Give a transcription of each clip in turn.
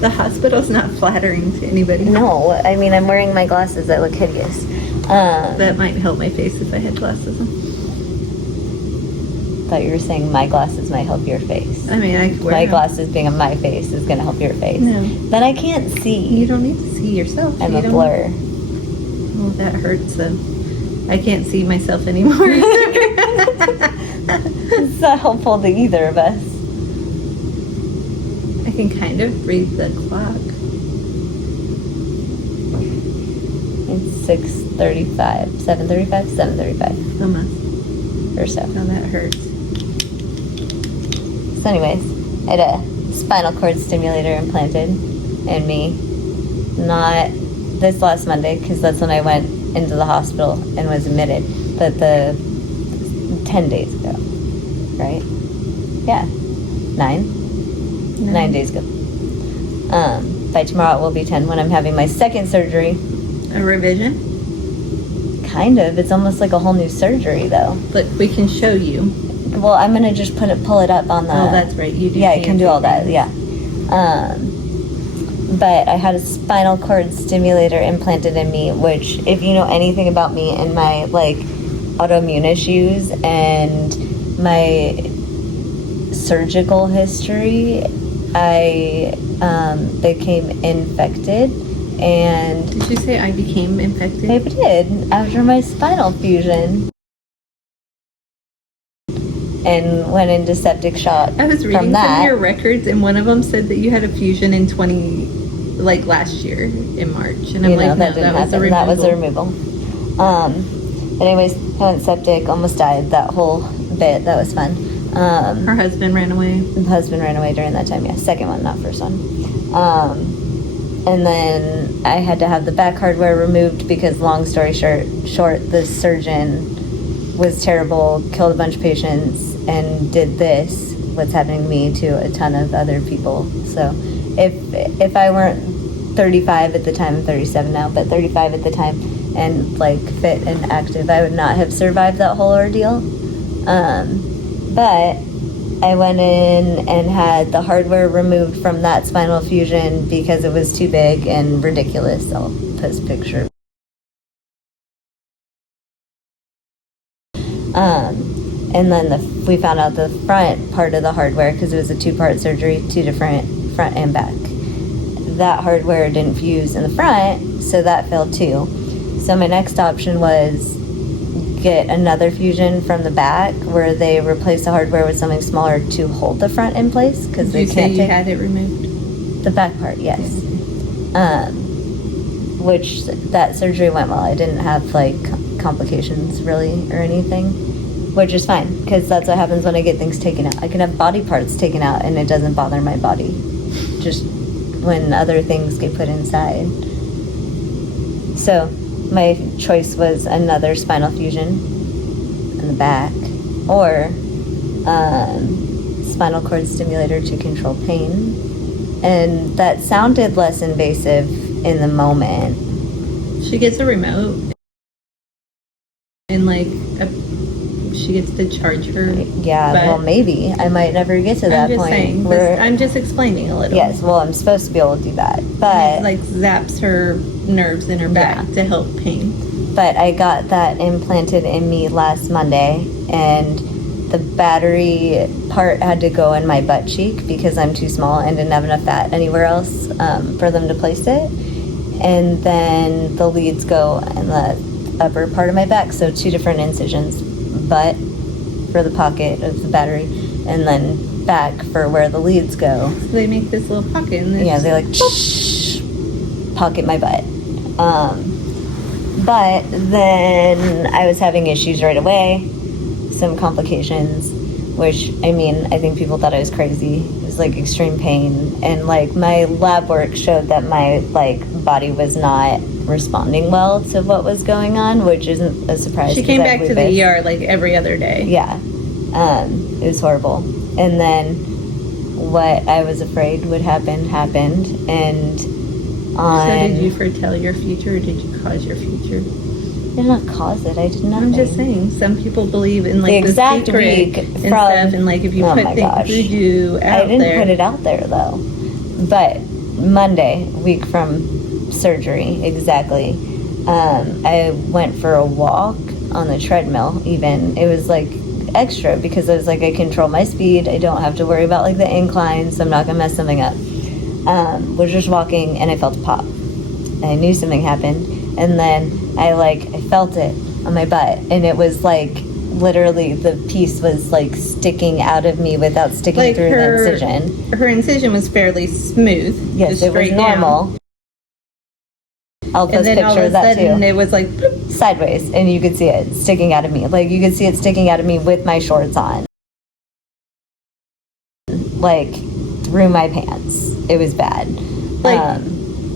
The hospital's not flattering to anybody. No, I mean, I'm wearing my glasses that look hideous. That might help my face if I had glasses on. Thought you were saying my glasses might help your face. I mean, I could wear my them. Glasses being on my face is going to help your face. No. Then I can't see. You don't need to see yourself. I'm a blur. Oh, that hurts. I can't see myself anymore. It's not helpful to either of us. I can kind of read the clock. It's 6:35, 7:35, 7:35. Almost. Or so. Oh, that hurts. So anyways, I had a spinal cord stimulator implanted in me. Not this last Monday, because that's when I went into the hospital and was admitted, but the 10 days ago, right? Yeah, 9 days ago. By tomorrow it will be 10 when I'm having my second surgery. A revision? Kind of. It's almost like a whole new surgery, though. But we can show you. Well, I'm gonna just pull it up on the. Oh, that's right. You do. Yeah, I can do all that. Yeah. But I had a spinal cord stimulator implanted in me, which, if you know anything about me and my like autoimmune issues and my surgical history, I became infected. And did you say I became infected? I did after my spinal fusion. And went into septic shock. I was reading some of your records, and one of them said that you had a fusion in last year in March. And I'm like, no, that was a removal. That was a removal. Anyways, I went septic, almost died that whole bit. That was fun. Her husband ran away. The husband ran away during that time, yeah. Second one, not first one. And then I had to have the back hardware removed because, long story short, the surgeon was terrible, killed a bunch of patients, and did what's happening to me, to a ton of other people. So if I weren't 35 at the time, I'm 37 now, but 35 at the time, and like fit and active, I would not have survived that whole ordeal. But I went in and had the hardware removed from that spinal fusion because it was too big and ridiculous. I'll post a picture. And then we found out the front part of the hardware, because it was a 2-part surgery, 2 different front and back. That hardware didn't fuse in the front, so that failed too. So my next option was get another fusion from the back, where they replace the hardware with something smaller to hold the front in place, because they can't. You had it removed? The back part, yes. Which that surgery went well. I didn't have like complications really or anything, which is fine, because that's what happens when I get things taken out. I can have body parts taken out and it doesn't bother my body, just when other things get put inside. So my choice was another spinal fusion in the back, or spinal cord stimulator to control pain. And that sounded less invasive in the moment. She gets a remote, and she gets to charge her. Yeah, well, maybe. I might never get to that point. I'm just explaining a little. Yes, well, I'm supposed to be able to do that. But it zaps her nerves in her back to help pain. But I got that implanted in me last Monday, and the battery part had to go in my butt cheek because I'm too small and didn't have enough fat anywhere else for them to place it. And then the leads go in the upper part of my back, so 2 different incisions. Butt for the pocket of the battery, and then back for where the leads go. So they make this little pocket in this. Yeah, they pocket my butt. But then I was having issues right away, some complications, which, I mean, I think people thought I was crazy. It was extreme pain, and my lab work showed that my body was not responding well to what was going on, which isn't a surprise. She came back to the ER every other day. Yeah. It was horrible. And then what I was afraid would happen happened. And So did you foretell your future, or did you cause your future? did not cause it. I did nothing. I'm just saying, some people believe in like the exact secret week and from, stuff, and like if you put voodoo out there. I didn't put it out there though. But Monday, week from surgery, exactly. I went for a walk on the treadmill. Even it was like extra because I was like, I control my speed. I don't have to worry about like the incline, so I'm not gonna mess something up. Was just walking and I felt a pop. And I knew something happened, and then I felt it on my butt, and it was like literally the piece was like sticking out of me without sticking like through the incision. Her incision was fairly smooth. Yes, it was normal. Down. I'll post pictures of that too. It was like sideways, and you could see it sticking out of me. Like you could see it sticking out of me with my shorts on, like through my pants. It was bad. Like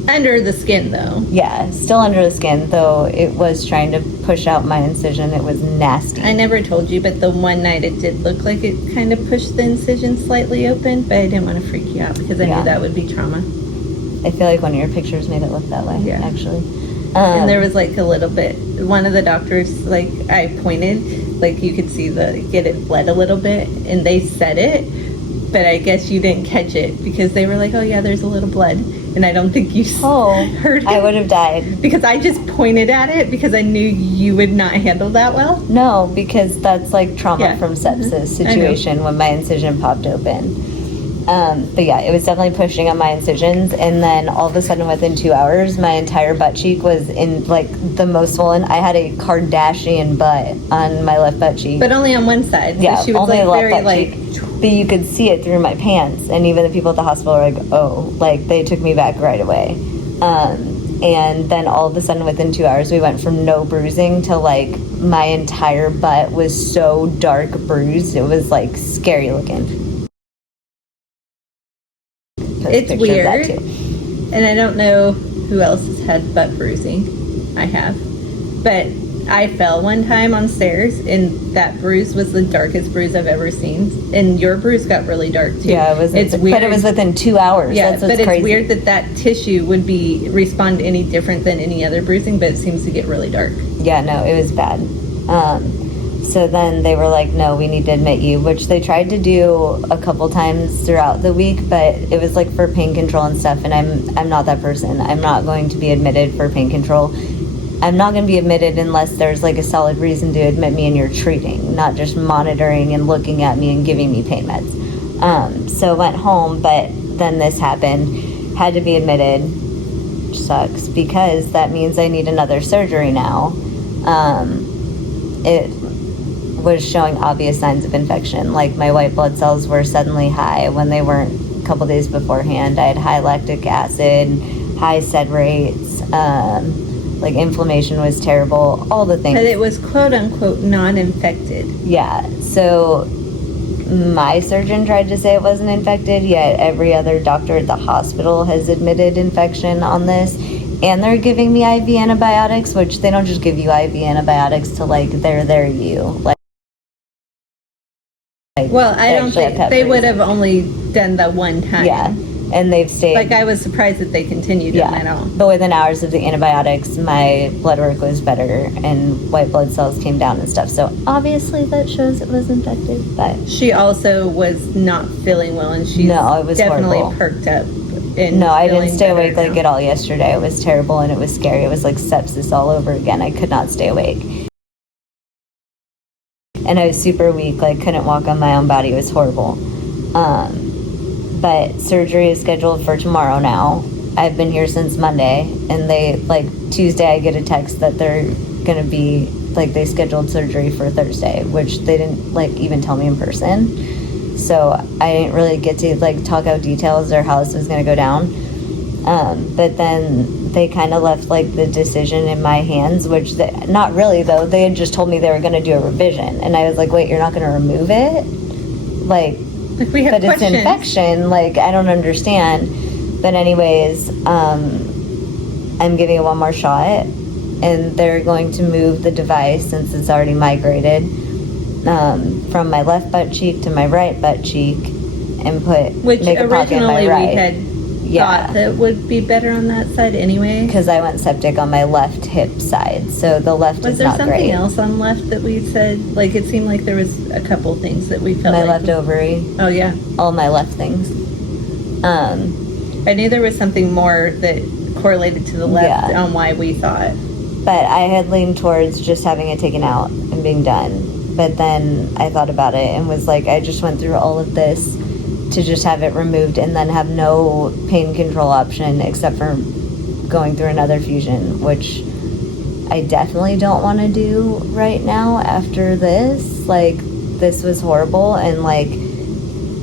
under the skin, though. Yeah, still under the skin, though it was trying to push out my incision. It was nasty. I never told you, but the one night it did look like it kind of pushed the incision slightly open, but I didn't want to freak you out because I knew that would be trauma. I feel like one of your pictures made it look that way, actually. And there was like a little bit, one of the doctors, like I pointed, like you could see it bled a little bit, and they said it, but I guess you didn't catch it because they were like, oh yeah, there's a little blood. And I don't think you heard it. I would have died. Because I just pointed at it because I knew you would not handle that well. No, because that's like trauma from sepsis situation when my incision popped open. But yeah, it was definitely pushing on my incisions. And then all of a sudden within 2 hours, my entire butt cheek was in like the most swollen. I had a Kardashian butt on my left butt cheek. But only on one side. So yeah, she was only like left very butt like... cheek. But you could see it through my pants, and even the people at the hospital were like, oh, like they took me back right away. And then all of a sudden within 2 hours we went from no bruising to like my entire butt was so dark bruised. It was like scary looking. It's weird, and I don't know who else has had butt bruising. I have, but I fell one time on stairs, and that bruise was the darkest bruise I've ever seen. And your bruise got really dark too. Yeah, it was. It's weird, but it was within 2 hours. Yeah, That's what's but it's crazy. Weird that tissue would respond any different than any other bruising, but it seems to get really dark. Yeah, no, it was bad. So then they were like, no, we need to admit you, which they tried to do a couple times throughout the week, but it was like for pain control and stuff, and I'm not that person. I'm not going to be admitted for pain control. I'm not going to be admitted unless there's like a solid reason to admit me and you're treating, not just monitoring and looking at me and giving me pain meds. So went home, but then this happened, had to be admitted, which sucks because that means I need another surgery now. It was showing obvious signs of infection, like my white blood cells were suddenly high when they weren't a couple days beforehand. I had high lactic acid, high sed rates, like inflammation was terrible, all the things. But it was quote unquote non-infected. Yeah, so my surgeon tried to say it wasn't infected, yet every other doctor at the hospital has admitted infection on this. And they're giving me IV antibiotics, which they don't just give you IV antibiotics to like they're you. Like well, I don't think they would have only done that one time. Yeah. And they've stayed. Like, I was surprised that they continued doing that all. But within hours of the antibiotics, my blood work was better and white blood cells came down and stuff. So obviously that shows it was infected. But she also was not feeling well, and she's definitely horrible. Perked up. No, I didn't stay awake like at all yesterday. It was terrible and it was scary. It was like sepsis all over again. I could not stay awake. And I was super weak, like couldn't walk on my own body. It was horrible. But surgery is scheduled for tomorrow now. I've been here since Monday, and they, like, Tuesday I get a text that they're going to be, like, they scheduled surgery for Thursday, which they didn't, like, even tell me in person. So I didn't really get to, like, talk out details or how this was going to go down. But then they kind of left, like, the decision in my hands, which, not really, though. They had just told me they were going to do a revision. And I was like, wait, you're not going to remove it? Like we have it's infection. Like, I don't understand. But anyways, I'm giving it one more shot, and they're going to move the device since it's already migrated from my left butt cheek to my right butt cheek, and make a pocket in my right. Yeah. thought that would be better on that side anyway. Because I went septic on my left hip side, so the left Was is there not something great. else on left that we said? Like, it seemed like there was a couple things that we felt My like. left ovary, Oh, yeah. all my left things. I knew there was something more that correlated to the left Yeah. on why we thought. But I had leaned towards just having it taken out and being done. But then I thought about it and was like, I just went through all of this to just have it removed and then have no pain control option except for going through another fusion, which I definitely don't want to do right now after this. Like, this was horrible, and like,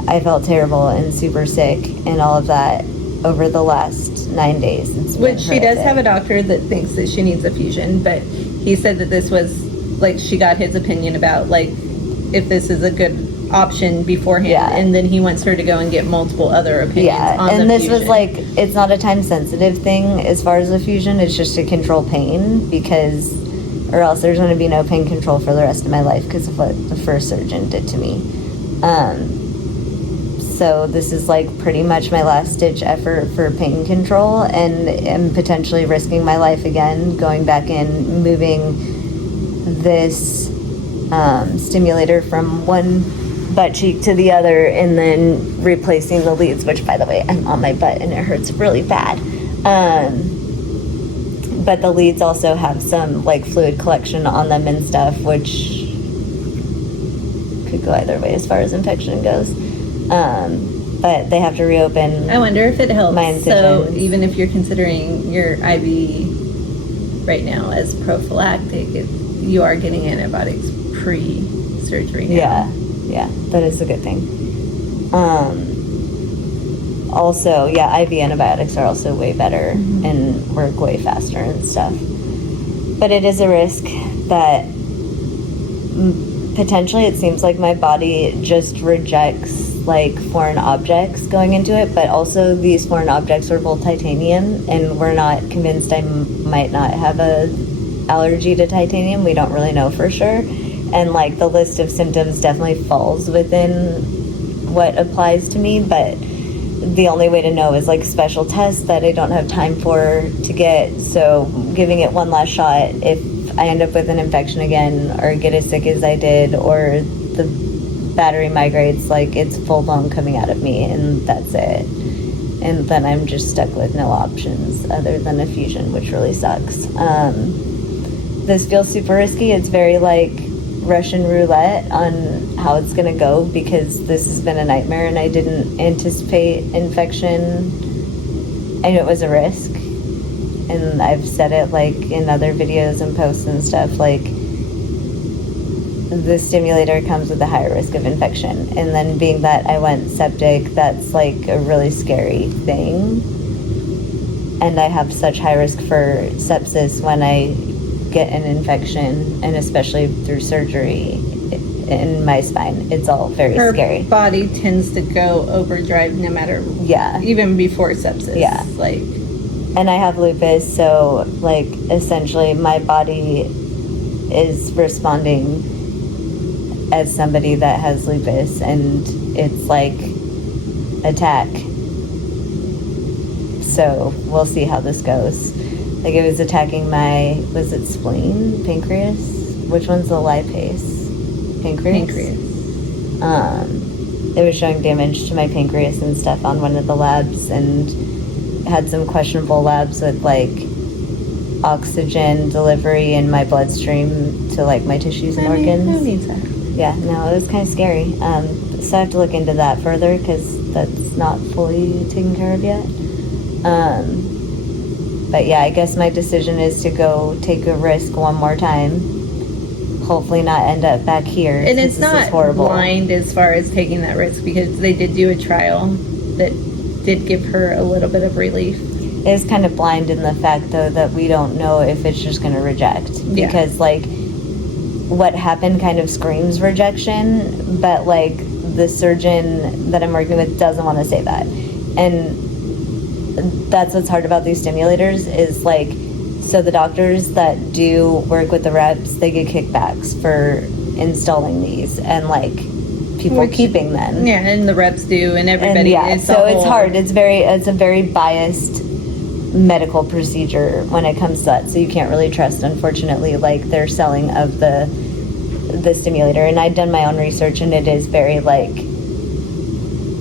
I felt terrible and super sick and all of that over the last 9 days. It's been Which she does horrific. have a doctor that thinks that she needs a fusion, but he said that this was, like, she got his opinion about, like, if this is a good option beforehand, Yeah. and then he wants her to go and get multiple other opinions Yeah, on and the this fusion. was like, it's not a time sensitive thing as far as the fusion, it's just to control pain because, or else there's going to be no pain control for the rest of my life because of what the first surgeon did to me. So this is like pretty much my last ditch effort for pain control, and am potentially risking my life again, going back in, moving this stimulator from one butt cheek to the other, and then replacing the leads, which, by the way, I'm on my butt and it hurts really bad. But the leads also have some like fluid collection on them and stuff, which could go either way as far as infection goes. But they have to reopen. I wonder if it helps. My So incisions. even if you're considering your IV right now as prophylactic, you are getting antibiotics pre-surgery now. Yeah, that is a good thing. Also, yeah, IV antibiotics are also way better and work way faster and stuff. But it is a risk that potentially it seems like my body just rejects like foreign objects going into it, but also these foreign objects are both titanium, and we're not convinced I might not have a allergy to titanium. We don't really know for sure. And like the list of symptoms definitely falls within what applies to me, but the only way to know is like special tests that I don't have time for to get. So giving it one last shot if I end up with an infection again or get as sick as I did, or the battery migrates, like it's full blown coming out of me, and that's it. And then I'm just stuck with no options other than a fusion, which really sucks. This feels super risky. It's very like Russian roulette on how it's gonna go, because this has been a nightmare and I didn't anticipate infection. I knew it was a risk, and I've said it like in other videos and posts and stuff, like the stimulator comes with a higher risk of infection, and then being that I went septic, that's like a really scary thing, and I have such high risk for sepsis when I get an infection, and especially through surgery in my spine. It's all very Her scary. body tends to go overdrive no matter, Yeah. even before sepsis. Yeah. Like, And I have lupus, so like essentially my body is responding as somebody that has lupus, and it's like attack. So we'll see how this goes. Like it was attacking my, was it spleen? Pancreas? Which one's the lipase? Pancreas? It was showing damage to my pancreas and stuff on one of the labs, and had some questionable labs with like oxygen delivery in my bloodstream to like my tissues and organs. who needs that? Yeah, no, it was kind of scary. So I have to look into that further because that's not fully taken care of yet. But yeah, I guess my decision is to go take a risk one more time. Hopefully not end up back here. And since it's this is not horrible. blind as far as taking that risk, because they did do a trial that did give her a little bit of relief. It is kind of blind in the fact though that we don't know if it's just going to reject, Yeah. because like what happened kind of screams rejection, but like the surgeon that I'm working with doesn't want to say that. And that's what's hard about these stimulators is like, so the doctors that do work with the reps, they get kickbacks for installing these, and like people Which- keeping then. Yeah, and the reps do, and everybody. And is so it's hard. It's a very biased medical procedure when it comes to that. So you can't really trust, unfortunately, like their selling of the stimulator. And I'd done my own research, and it is very like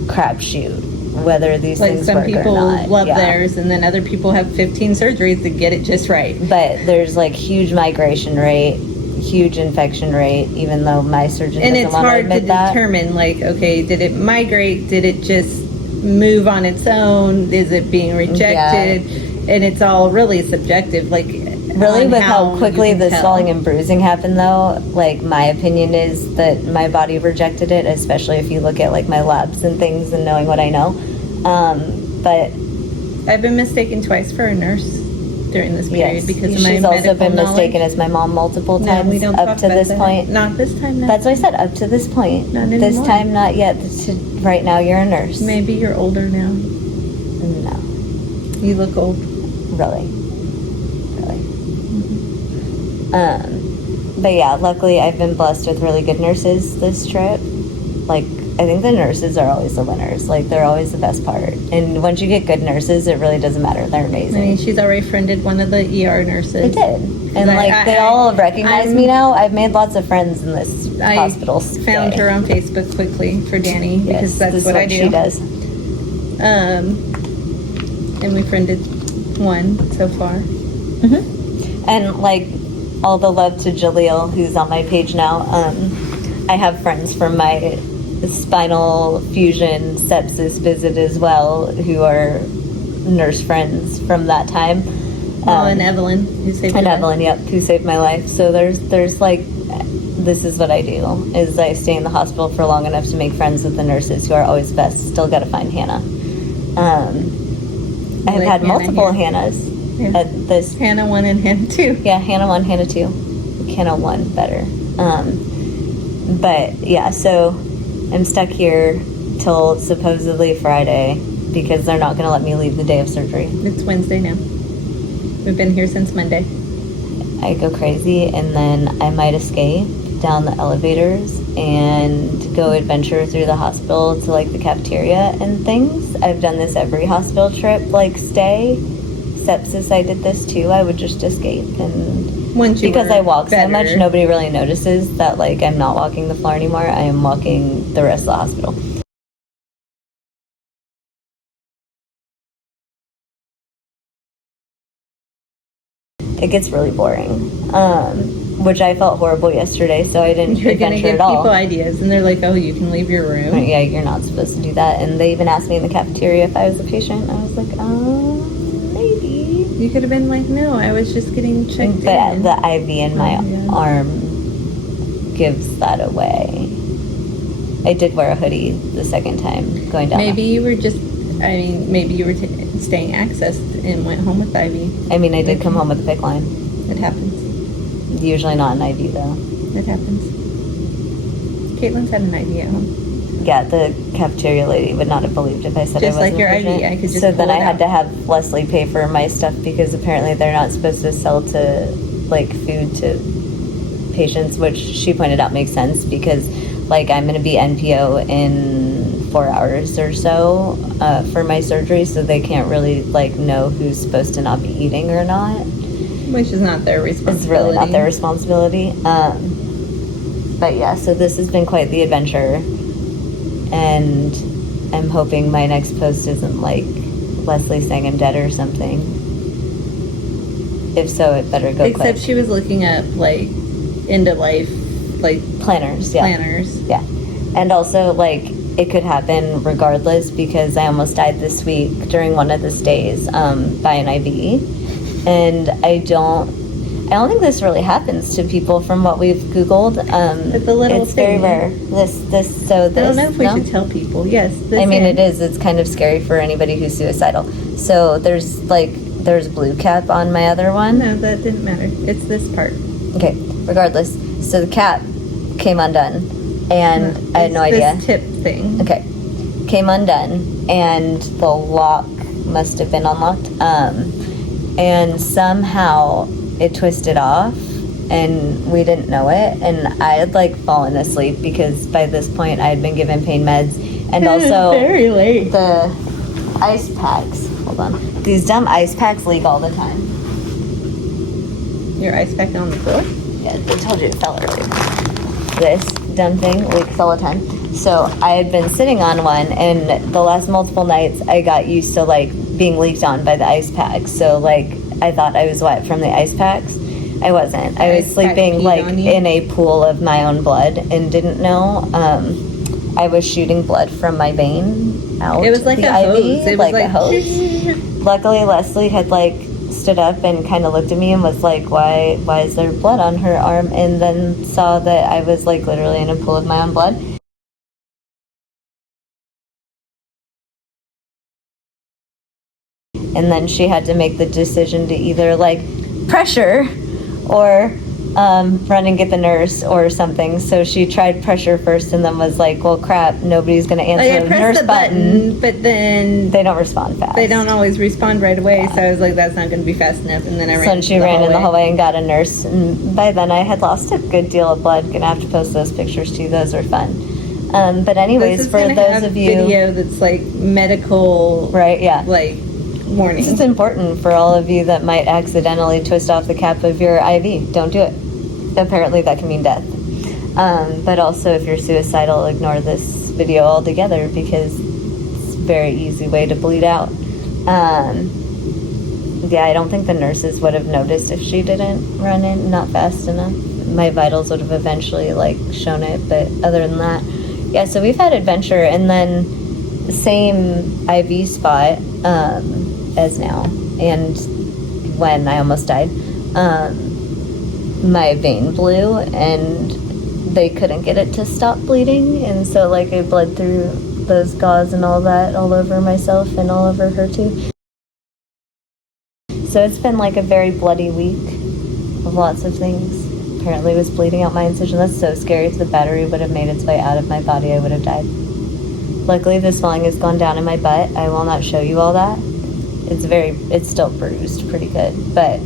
crapshoot whether these Like things some work people or not. love Yeah. theirs, and then other people have 15 surgeries to get it just right. But there's like huge migration rate, huge infection rate, even though my surgeon And doesn't it's want to hard to admit that. determine, like, okay, did it migrate? Did it just move on its own? Is it being rejected? And it's all really subjective. Like, Really, on with how you quickly can the tell. swelling and bruising happened, though, like my opinion is that my body rejected it, especially if you look at like my labs and things and knowing what I know. But I've been mistaken twice for a nurse during this period yes, because of my she's medical also been knowledge. mistaken as my mom multiple No, times we don't up talk to about this that. point. Not this time. No. That's what I said. Up to this point. Not this anymore. time, not yet. Right now, you're a nurse. Maybe you're older now. No, You look old. really. But yeah, luckily I've been blessed with really good nurses this trip. Like, I think the nurses are always the winners. Like, they're always the best part. And once you get good nurses, it really doesn't matter. They're amazing. I mean, she's already friended one of the ER nurses. I did. And they all recognize me now. I've made lots of friends in this hospital stay. Found her on Facebook quickly for Dani Yes, because that's this is what I do. she does. And we friended one so far. And like all the love to Jaleel, who's on my page now. I have friends from my spinal fusion sepsis visit as well, who are nurse friends from that time. And Evelyn, who saved And her Evelyn, yep, who saved my life. So there's like, this is what I do, is I stay in the hospital for long enough to make friends with the nurses who are always best. Still got to find Hannah. I have like had Hannah multiple here. Hannahs Yeah. at this. Hannah 1 and Hannah 2. Yeah, Hannah 1, Hannah 2. Hannah 1 better. But yeah, so I'm stuck here till supposedly Friday because they're not going to let me leave the day of surgery. It's Wednesday now. We've been here since Monday. I go crazy, and then I might escape down the elevators and go adventure through the hospital to like the cafeteria and things. I've done this every hospital trip, like stay. Sepsis, I did this too. I would just escape, and Once you because were I walk so much, better. nobody really notices that like I'm not walking the floor anymore. I am walking the rest of the hospital. It gets really boring, which I felt horrible yesterday, so I didn't You're gonna adventure give at all. people ideas, and they're like, "Oh, you can leave your room." Yeah, you're not supposed to do that. And they even asked me in the cafeteria if I was a patient. I was like, maybe. You could have been like, "No, I was just getting checked But in." the IV in my Oh, yeah. arm gives that away. I did wear a hoodie the second time going down. Maybe you were just. I mean, maybe you were staying accessed and went home with IV. I mean, I did come home with a PICC line. It happens. Usually not an IV though. It happens. Caitlin's had an IV at home. Yeah, the cafeteria lady would not have believed if I said Just I wasn't like your a IV, patient. I could just So pull then it I had out. to have Leslie pay for my stuff because apparently they're not supposed to sell to like food to patients, which she pointed out makes sense because like I'm going to be NPO in 4 hours or so for my surgery, so they can't really like know who's supposed to not be eating or not. Which is not their responsibility. It's really not their responsibility. But yeah, so this has been quite the adventure. And I'm hoping my next post isn't like Leslie saying I'm dead or something. If so, it better go Except quick. she was looking up like end of life, like Planners, yeah. planners. Yeah. And also, like, it could happen regardless because I almost died this week during one of the stays by an IV. And I don't think this really happens to people from what we've Googled. But the little it's very thing. rare. I don't know if we should tell people. Yes. I mean, it is. It's kind of scary for anybody who's suicidal. So there's blue cap on my other one. No, that didn't matter. It's this part. Okay, regardless. So the cap came undone, and I had no It's idea. This tip thing. Okay, came undone, and the lock must have been unlocked. And somehow it twisted off, and we didn't know it, and I had like fallen asleep because by this point I had been given pain meds, and also very late. the ice packs. Hold on. These dumb ice packs leak all the time. Your ice pack on the floor? Yeah, I told you it fell earlier. This dumb thing leaks all the time. So I had been sitting on one, and the last multiple nights I got used to like being leaked on by the ice packs. So like I thought I was wet from the ice packs. I wasn't. I was sleeping like in a pool of my own blood and didn't know. I was shooting blood from my vein out. It was like the a IV, hose. It was like a hose. Luckily, Leslie had like stood up and kind of looked at me and was like, why is there blood on her arm? And then saw that I was like literally in a pool of my own blood. And then she had to make the decision to either like pressure or run and get the nurse or something. So she tried pressure first and then was like, well, crap, nobody's going to answer the nurse button. But then they don't respond fast. they don't always respond right away. So I was like, that's not going to be fast enough. And then I ran. So she ran in the hallway and got a nurse. And by then I had lost a good deal of blood. Gonna have to post those pictures too. Those were fun. But anyways, for those of you, video that's like medical, right? Yeah, like warning. It's important for all of you that might accidentally twist off the cap of your IV. Don't do it. Apparently that can mean death. But also if you're suicidal, ignore this video altogether because it's a very easy way to bleed out. Yeah, I don't think the nurses would have noticed if she didn't run in not fast enough. My vitals would have eventually like shown it, but other than that, yeah, so we've had adventure. And then the same IV spot as now, and when I almost died, my vein blew and they couldn't get it to stop bleeding, and so like I bled through those gauze and all that all over myself and all over her too. So it's been like a very bloody week of lots of things. Apparently it was bleeding out my incision. That's so scary. If the battery would have made its way out of my body, I would have died. Luckily the swelling has gone down in my butt. I will not show you all that. It's still bruised pretty good, but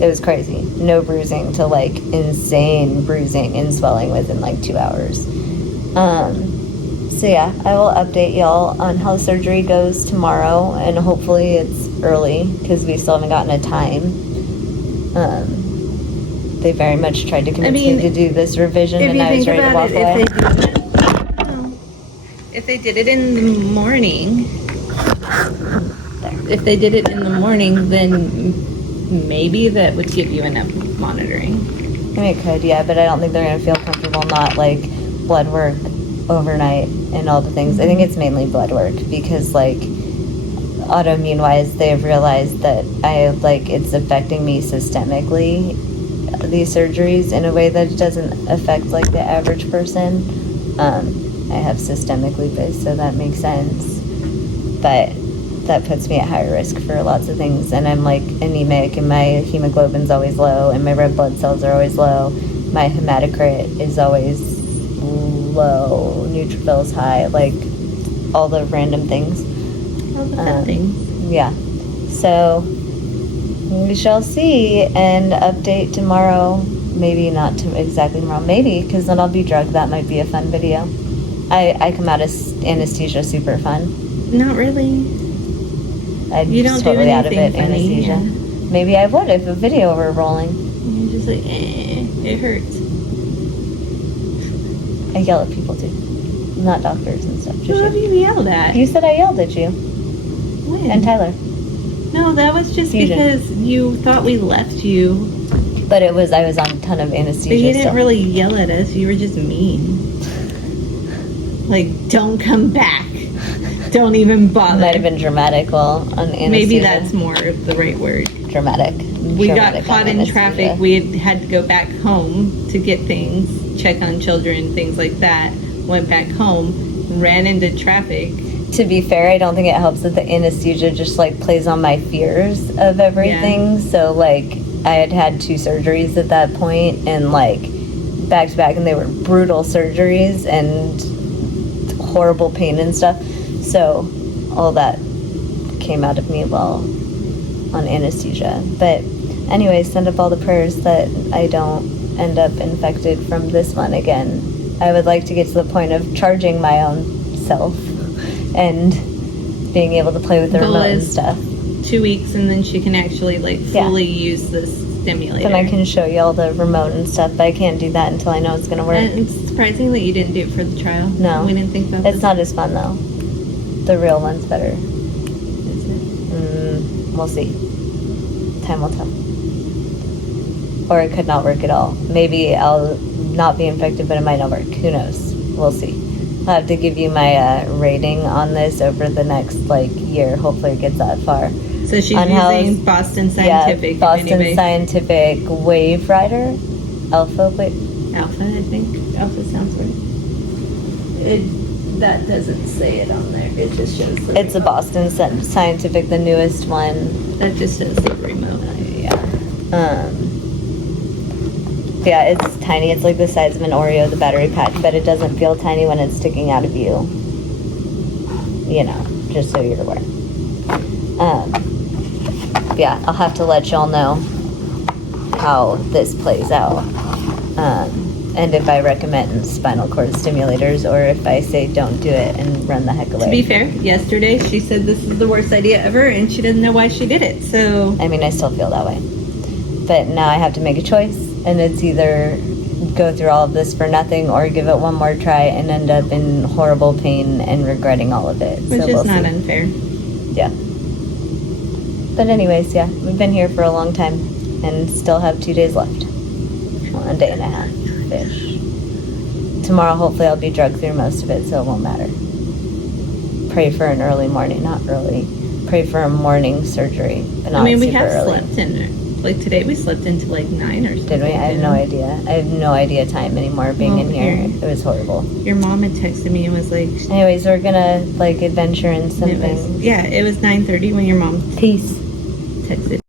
it was crazy. No bruising to like insane bruising and swelling within like 2 hours. So yeah, I will update y'all on how surgery goes tomorrow, and hopefully it's early because we still haven't gotten a time. They very much tried to convince me to do this revision, and I was ready to walk away. If they did it in the morning, then maybe that would give you enough monitoring. I mean, it could, yeah, but I don't think they're going to feel comfortable not like blood work overnight and all the things. I think it's mainly blood work because like autoimmune wise, they've realized that it's affecting me systemically, these surgeries, in a way that it doesn't affect like the average person. I have systemic lupus, so that makes sense, but that puts me at higher risk for lots of things, and I'm like anemic, and my hemoglobin's always low, and my red blood cells are always low, my hematocrit is always low, neutrophils high, like all the random things. All the bad things. Yeah, so we shall see, and update tomorrow. Maybe not exactly tomorrow, maybe, because then I'll be drugged. That might be a fun video. I come out of anesthesia super fun. Not really. I'm You don't totally do out of it, anything funny, anesthesia. yeah. Maybe I would if a video were rolling. You're just like, it hurts. I yell at people too. Not doctors and stuff. Who Just have you. you yelled at? You said I yelled at you. When? And Tyler. No, that was just Fusion. because you thought we left you. But I was on a ton of anesthesia. But you didn't stuff. really yell at us. You were just mean. Like, don't come back. Don't even bother. Might have been dramatic while on anesthesia. Maybe that's more of the right word. Dramatic. We got Dramatic caught on in anesthesia. traffic. We had to go back home to get things, check on children, things like that. Went back home, ran into traffic. To be fair, I don't think it helps that the anesthesia just like plays on my fears of everything. Yeah. So like I had 2 surgeries at that point, and like back to back, and they were brutal surgeries and horrible pain and stuff. So all that came out of me while on anesthesia. But anyway, send up all the prayers that I don't end up infected from this one again. I would like to get to the point of charging my own self and being able to play with the Goal remote and is stuff. 2 weeks, and then she can actually like fully use this stimulator. Then I can show you all the remote and stuff, but I can't do that until I know it's going to work. And it's surprising that you didn't do it for the trial. No. We didn't think about It's this. not as fun, though. The real one's better. Is it? We'll see. Time will tell. Or it could not work at all. Maybe I'll not be infected, but it might not work. Who knows? We'll see. I'll have to give you my rating on this over the next, year. Hopefully it gets that far. So she's On how- using Boston Scientific. Yeah, Boston anyway. Scientific Wave Rider. Alpha Wave. Alpha, I think. Alpha sounds right. That doesn't say it on there. It just shows the It's a remote. Boston Scientific, the newest one. That just says the remote. Yeah. Yeah, it's tiny. It's like the size of an Oreo, the battery pack, but it doesn't feel tiny when it's sticking out of you. Just so you're aware. Yeah, I'll have to let y'all know how this plays out. And if I recommend spinal cord stimulators or if I say don't do it and run the heck away. To be fair, yesterday she said this is the worst idea ever, and she doesn't know why she did it. So I mean, I still feel that way. But now I have to make a choice, and it's either go through all of this for nothing or give it one more try and end up in horrible pain and regretting all of it. which So is we'll not see. unfair. Yeah. But anyways, yeah, we've been here for a long time and still have 2 days left. Well, a day and a half-ish. Tomorrow, hopefully, I'll be drugged through most of it, so it won't matter. Pray for an early morning, not early. Pray for a morning surgery, but not I mean, we super have early. slept in. Like today, we slept into like 9 or something. Did we? I have no idea. I have no idea time anymore being in here. Okay. It was horrible. Your mom had texted me and was like, Anyways, we're gonna adventure in it something. was 9:30 when your mom Peace. texted.